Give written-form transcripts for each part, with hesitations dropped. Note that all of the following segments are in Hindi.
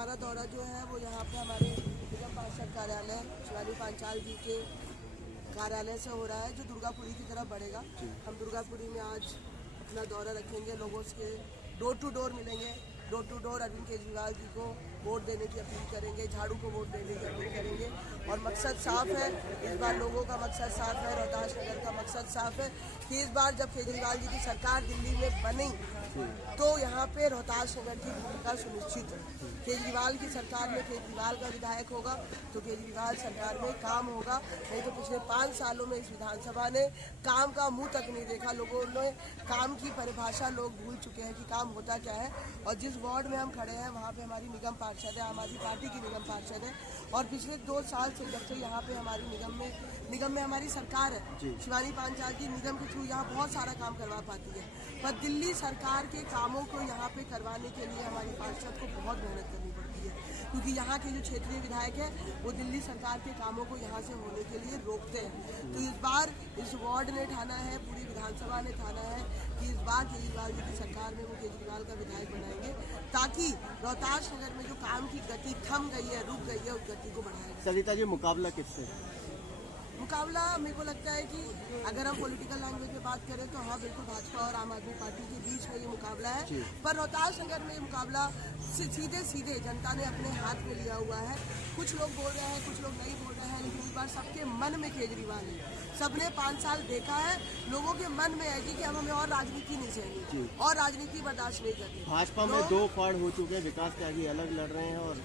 हमारा दौरा जो है वो यहाँ पे हमारे निगम पार्षद कार्यालय शिवानी पांचाल जी के कार्यालय से हो रहा है, जो दुर्गापुरी की तरफ बढ़ेगा। हम दुर्गापुरी में आज अपना दौरा रखेंगे, लोगों से डोर टू डोर मिलेंगे, door to door Arvind Kejriwal ji को वोट देने की अपील करेंगे, झाड़ू को वोट देने की अपील करेंगे। और मकसद साफ है, इस बार लोगों का मकसद साफ है, रोहतास नगर का मकसद साफ है कि इस बार जब केजरीवाल जी की सरकार दिल्ली में बनी तो यहाँ पे रोहतास नगर की भूमिका सुनिश्चित है। केजरीवाल की सरकार में केजरीवाल का विधायक होगा तो केजरीवाल सरकार में काम होगा, नहीं तो पिछले 5 सालों में इस विधानसभा ने काम का मुंह तक नहीं देखा। लोगों ने काम की परिभाषा लोग भूल चुके हैं कि काम होता क्या है। और जिस वार्ड में हम खड़े हैं वहाँ पे हमारी निगम पार्षद है, आम आदमी पार्टी की निगम पार्षद है। और पिछले 2 साल से जब से यहाँ पे हमारी निगम में हमारी सरकार है, शिवानी पांचाल जी निगम के थ्रू यहाँ बहुत सारा काम करवा पाती है, पर दिल्ली सरकार के कामों को यहाँ पे करवाने के लिए हमारी पार्षद को बहुत मेहनत करनी पड़ती है, क्योंकि यहाँ के जो क्षेत्रीय विधायक है वो दिल्ली सरकार के कामों को यहाँ से होने के लिए रोकते हैं। तो इस बार इस वार्ड ने ठाना है, पूरी विधानसभा ने ठाना है कि इस बार केजरीवाल जी की सरकार में वो केजरीवाल का विधायक बनाएंगे, ताकि रोहतास नगर में जो काम की गति थम गई है, रुक गई है, उस गति को बढ़ाएंगे। सरिता जी, मुकाबला किससे? मुकाबला मेरे को लगता है कि अगर हम पॉलिटिकल लैंग्वेज में बात करें तो हाँ बिल्कुल भाजपा और आम आदमी पार्टी के बीच में ये मुकाबला है, पर रोहतास नगर में ये मुकाबला सीधे जनता ने अपने हाथ में लिया हुआ है। कुछ लोग बोल रहे हैं, कुछ लोग नहीं बोल रहे हैं, लेकिन इस बार सबके मन में केजरीवाल है। सबने 5 साल देखा है, लोगों के मन में है कि अब हमें और राजनीति नहीं सहनी और राजनीति बर्दाश्त नहीं करती। भाजपा में 2 फाड़ हो चुके हैं, विकास त्यागी अलग लड़ रहे हैं और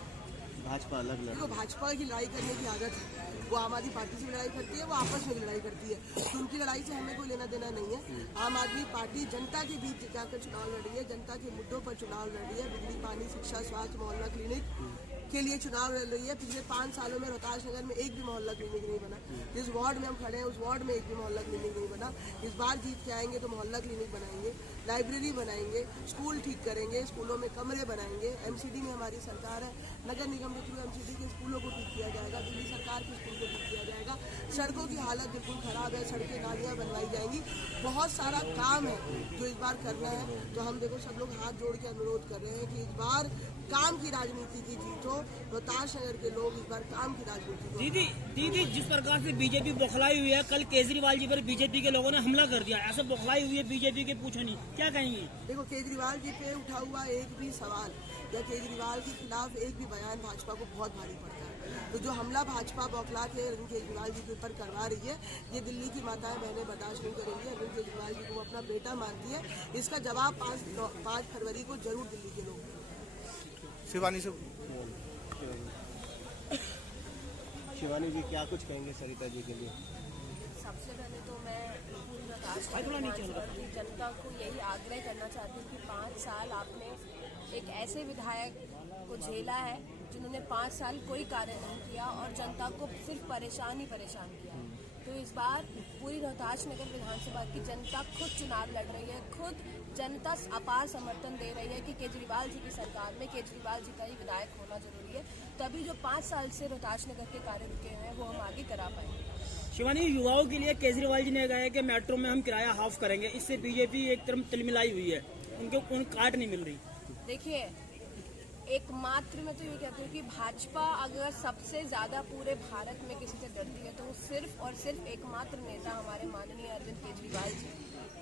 भाजपा अलग लड़ रही है। देखो, भाजपा की लड़ाई करने की आदत है, वो आम आदमी पार्टी से लड़ाई करती है, वो आपस में भी लड़ाई करती है, तो उनकी लड़ाई से हमें कोई लेना देना नहीं है। आम आदमी पार्टी जनता के बीच जाकर चुनाव लड़ रही है, जनता के मुद्दों पर चुनाव लड़ रही है। बिजली, पानी, शिक्षा, स्वास्थ्य, मोहल्ला क्लिनिक के लिए चुनाव लड़ रही है। पिछले 5 सालों में रोहतास नगर में एक भी मोहल्ला क्लिनिक नहीं बना। जिस वार्ड में हम खड़े हैं उस वार्ड में एक भी मोहल्ला क्लिनिक नहीं बना। इस बार जीत के आएंगे तो मोहल्ला क्लिनिक बनाएंगे, लाइब्रेरी बनाएंगे, स्कूल ठीक करेंगे, स्कूलों में कमरे बनाएंगे। एमसीडी में हमारी सरकार है, नगर निगम के थ्रू एमसीडी के स्कूलों को ठीक किया जाएगा, दिल्ली सरकार के स्कूल को ठीक किया जाएगा। सड़कों की हालत बिल्कुल खराब है, सड़कें नालियाँ बनवाई जाएंगी। बहुत सारा काम है जो इस बार करना है। तो हम देखो सब लोग हाथ जोड़ के अनुरोध कर रहे हैं कि इस बार काम की राजनीति की जीत हो। रोहतास नगर के लोग इस बार काम की राजनीति। दीदी जिस प्रकार से बीजेपी बौखलाई हुई है, कल केजरीवाल जी पर बीजेपी के लोगों ने हमला कर दिया, ऐसे बौखलाई हुई है बीजेपी के, पूछो नहीं, क्या कहेंगे? देखो, केजरीवाल जी पे उठा हुआ एक भी सवाल या केजरीवाल के खिलाफ एक भी बयान भाजपा को बहुत भारी पड़ता है। तो जो हमला भाजपा बौखला के अरविंद केजरीवाल जी के ऊपर करवा रही है, ये दिल्ली की माताएं बहनें बर्दाश्त नहीं करेंगी। अरविंद केजरीवाल जी को अपना बेटा मानती है, इसका जवाब 5 फरवरी को जरूर दिल्ली के लोग। शिवानी जी क्या कुछ कहेंगे सरिता जी के लिए? सबसे पहले तो मैं पूरी रोहतास की जनता को यही आग्रह करना चाहती हूँ कि 5 साल आपने एक ऐसे विधायक को झेला है जिन्होंने 5 साल कोई कार्य नहीं किया और जनता को सिर्फ परेशान किया। तो इस बार पूरी रोहतास नगर विधानसभा की जनता खुद चुनाव लड़ रही है, खुद जनता अपार समर्थन दे रही है कि केजरीवाल जी की सरकार में केजरीवाल जी का ही विधायक होना जरूरी है, तभी जो 5 साल से रोहतास नगर के कार्य रुके हुए हैं वो हम आगे करा पाएंगे। शिवानी, युवाओं के लिए केजरीवाल जी ने कहा है कि मेट्रो में हम किराया हाफ करेंगे, इससे बीजेपी एक तरफ तिलमिलाई हुई है, उनको कार्ड नहीं मिल रही। देखिए, एकमात्र मैं तो ये कहती हूँ कि भाजपा अगर सबसे ज्यादा पूरे भारत में किसी से डरती है तो वो सिर्फ और सिर्फ एकमात्र नेता हमारे माननीय अरविंद केजरीवाल जी,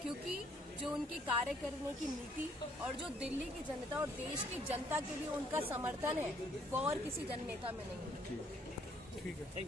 क्योंकि जो उनकी कार्य करने की नीति और जो दिल्ली की जनता और देश की जनता के लिए उनका समर्थन है वो और किसी जन नेता में नहीं है। ठीक है, थैंक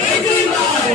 केजरीवाल